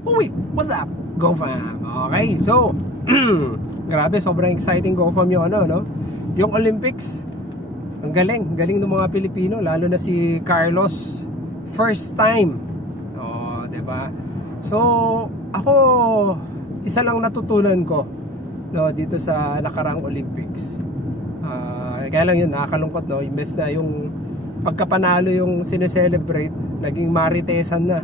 Uy, what's up? Go fam. Okay, so grabe, sobrang exciting Go fam yung ano, no? Yung Olympics. Ang galing ng mga Pilipino, lalo na si Carlos. First time. Oh, 'di ba? So, ako isa lang natutunan ko, no, dito sa nakaraang Olympics. Kaya lang yun, nakakalungkot, no? Imbes na yung pagkapanalo yung sineselebrate, naging maritesan na.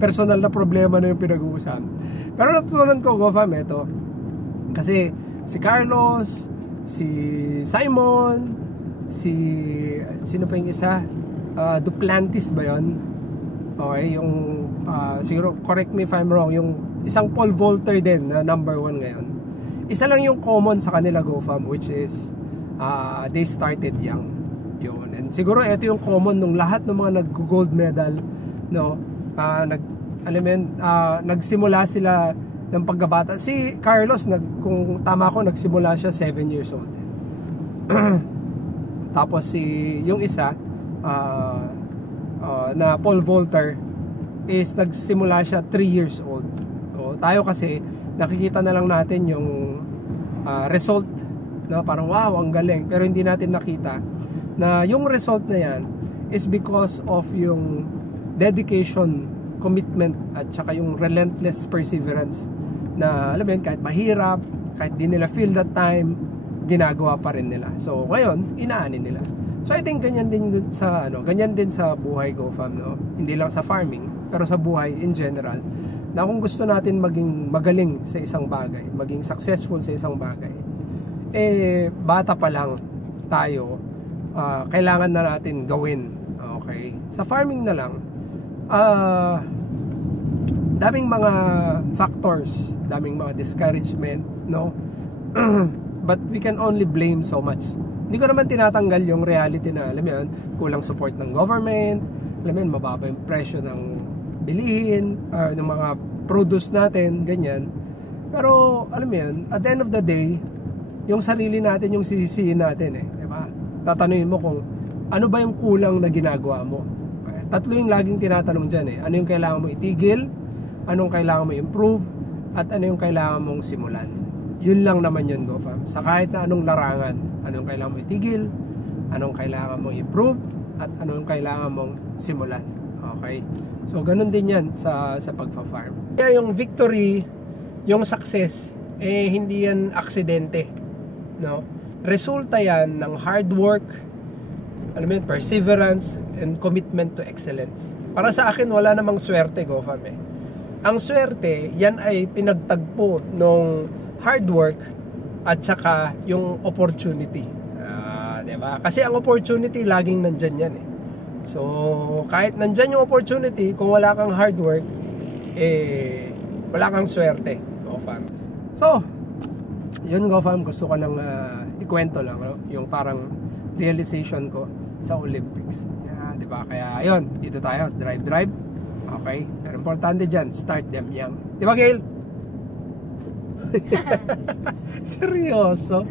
Personal na problema na yung pinag-uusapan. Pero natutunan ko, Go fam, ito. Kasi si Carlos, si Simon, sino pa yung isa? Duplantis ba yun? Okay, yung siguro, correct me if I'm wrong, yung isang pole vaulter din na number 1 ngayon. Isa lang yung common sa kanila, Go fam, which is they started young. Yun. And siguro ito yung common nung lahat ng mga nag-gold medal, no? Nagsimula sila ng pagkabata. Si Carlos, kung tama ko, nagsimula siya 7 years old. Tapos yung isa na pole vaulter is nagsimula siya 3 years old. So, tayo kasi nakikita na lang natin yung result, no? Parang wow, ang galing, pero hindi natin nakita na yung result na yan is because of yung dedication, commitment, at saka yung relentless perseverance na, alam mo yun, kahit mahirap, kahit di nila feel that time, ginagawa pa rin nila. So ngayon, inaanin nila. So I think ganyan din sa buhay, Go fam, no? Hindi lang sa farming, pero sa buhay in general, na kung gusto natin maging magaling sa isang bagay, maging successful sa isang bagay, bata pa lang tayo, kailangan na natin gawin. Okay? Sa farming na lang, daming mga factors, daming mga discouragement, no? But we can only blame so much. Hindi ko naman tinatanggal yung reality na, alam mo yun, kulang support ng government, alam mo yun, mababa yung presyo ng bilihin, ng mga produce natin, ganyan. Pero, alam mo yun, at the end of the day, yung sarili natin yung sisisihin natin, diba? Tatanungin mo kung ano ba yung kulang na ginagawa mo. Tatlo yung laging tinatanong dyan, Ano yung kailangan mo itigil, anong kailangan mo improve, at ano yung kailangan mong simulan. Yun lang naman yun, Go fam. Sa kahit na anong larangan, anong kailangan mo itigil, anong kailangan mong improve, at anong kailangan mong simulan. Okay? So, ganun din yan sa pagpa-farm. Kaya yung victory, yung success, hindi yan aksidente, no? Resulta yan ng hard work, alam mo yun, perseverance, and commitment to excellence. Para sa akin, wala namang swerte, Go fam, Ang swerte, yan ay pinagtagpo nung hard work at saka yung opportunity. Diba? Kasi ang opportunity, laging nandyan yan, So, kahit nandyan yung opportunity, kung wala kang hard work, wala kang swerte, Go fam. So, yun, Go fam, gusto ko lang ikwento lang, no? Yung parang realization ko sa Olympics. Diba? Kaya, ayun, dito tayo, drive. Okay? Pero importante dyan, start them young. Diba, Gail? Seryoso?